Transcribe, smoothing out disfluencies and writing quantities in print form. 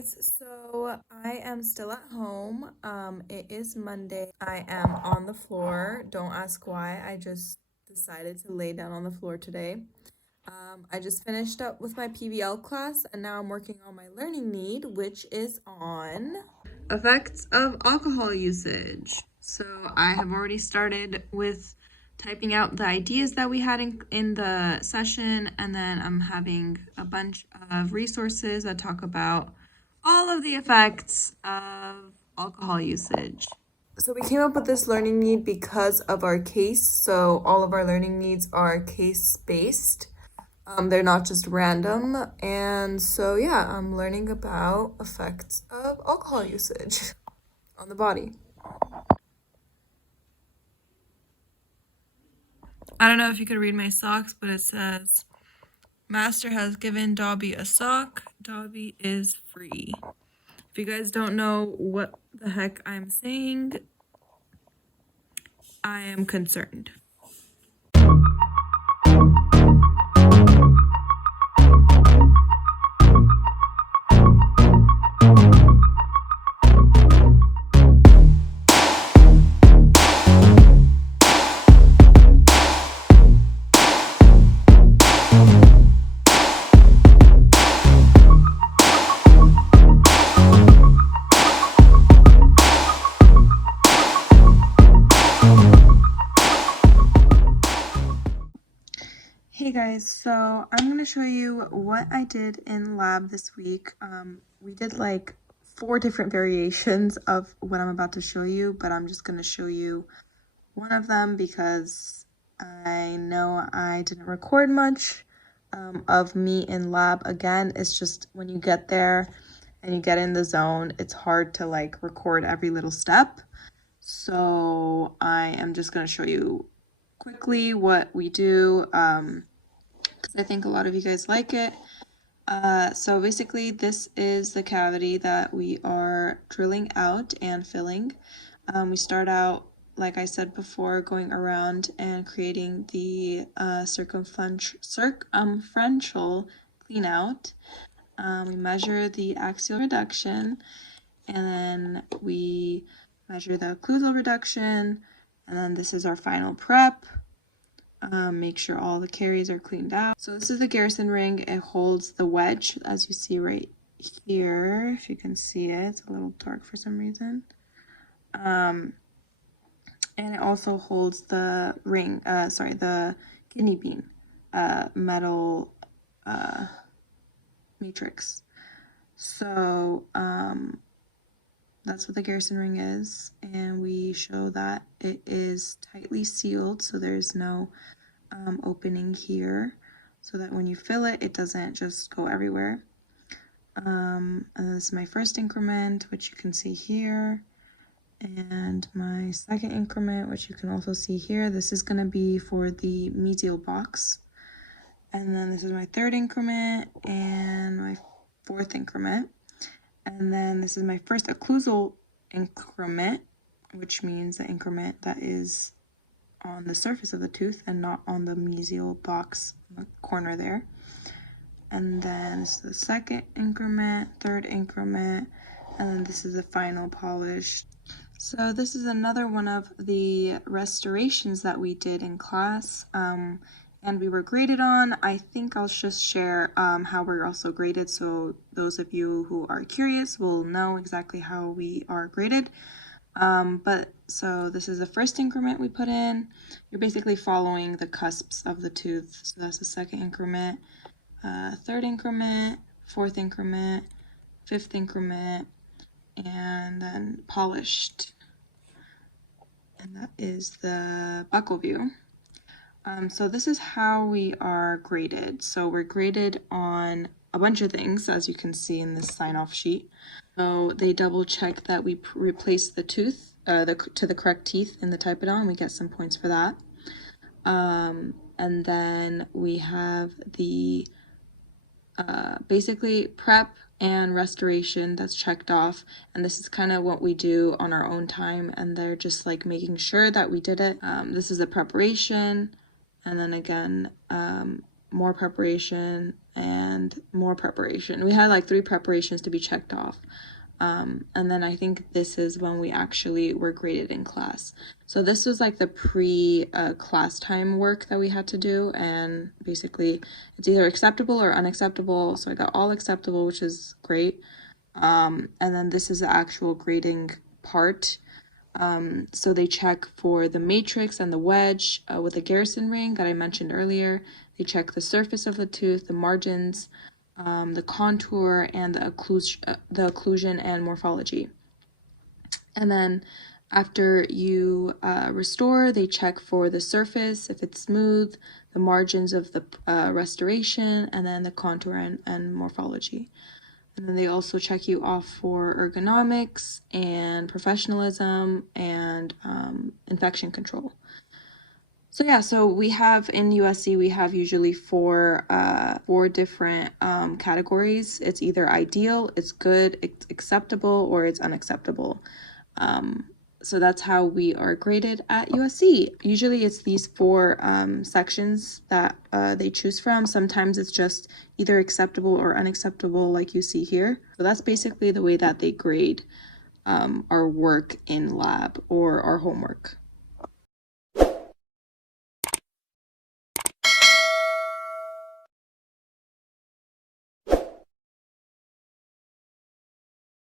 guys, so I am still at home. It is Monday. I am on the floor. Don't ask why. I just decided to lay down on the floor today. I just finished up with my PBL class and now I'm working on my learning need, which is on effects of alcohol usage. So I have already started with typing out the ideas that we had in the session, and then I'm having a bunch of resources that talk about all of the effects of alcohol usage. So we came up with this learning need because of our case. So all of our learning needs are case-based. They're not just random. And so yeah, I'm learning about effects of alcohol usage on the body. I don't know if you could read my socks, but it says, Master has given Dobby a sock. Dobby is free. If you guys don't know what the heck I'm saying, I am concerned. Hey guys, so I'm going to show you what I did in lab this week. We did like 4 different variations of what I'm about to show you, but I'm just going to show you one of them because I know I didn't record much of me in lab. Again, it's just when you get there and you get in the zone, it's hard to like record every little step. So I am just going to show you quickly what we do. Because I think a lot of you guys like it. So basically this is the cavity that we are drilling out and filling. We start out, like I said before, going around and creating the circumferential clean out. We measure the axial reduction, and then we measure the occlusal reduction, and then this is our final prep. Make sure all the carries are cleaned out. So this is the Garrison ring. It holds the wedge, as you see right here. If you can see it, it's a little dark for some reason. And it also holds the ring, the kidney bean metal matrix. So that's what the Garrison ring is, and we show that it is tightly sealed, so there's no opening here, so that when you fill it, it doesn't just go everywhere. And this is my first increment, which you can see here, and my second increment, which you can also see here. This is going to be for the mesial box, and then this is my third increment and my fourth increment. And then this is my first occlusal increment, which means the increment that is on the surface of the tooth and not on the mesial box in the corner there. And then this is the second increment, third increment, and then this is the final polish. So this is another one of the restorations that we did in class. And we were graded on. I think I'll just share how we're also graded, so those of you who are curious will know exactly how we are graded. So this is the first increment we put in. You're basically following the cusps of the tooth. So that's the second increment, third increment, fourth increment, fifth increment, and then polished. And that is the buccal view. So this is how we are graded. So we're graded on a bunch of things, as you can see in this sign-off sheet. So they double check that we replace the tooth to the correct teeth in the typodon. We get some points for that. And then we have the basically prep and restoration that's checked off, and this is kind of what we do on our own time, and they're just like making sure that we did it. This is the preparation. And then again, more preparation, and more preparation. We had like 3 preparations to be checked off. And then I think this is when we actually were graded in class. So this was like the pre-class time work that we had to do, and basically it's either acceptable or unacceptable. So I got all acceptable, which is great. And then this is the actual grading part. So they check for the matrix and the wedge with the Garrison ring that I mentioned earlier. They check the surface of the tooth, the margins, the contour, and the occlusion and morphology. And then after you restore, they check for the surface, if it's smooth, the margins of the restoration, and then the contour and morphology. And then they also check you off for ergonomics and professionalism and infection control. So yeah, so we have in USC, we have usually four different categories. It's either ideal, it's good, it's acceptable, or it's unacceptable. So that's how we are graded at USC. Usually it's these 4 sections that they choose from. Sometimes it's just either acceptable or unacceptable, like you see here. So that's basically the way that they grade our work in lab or our homework.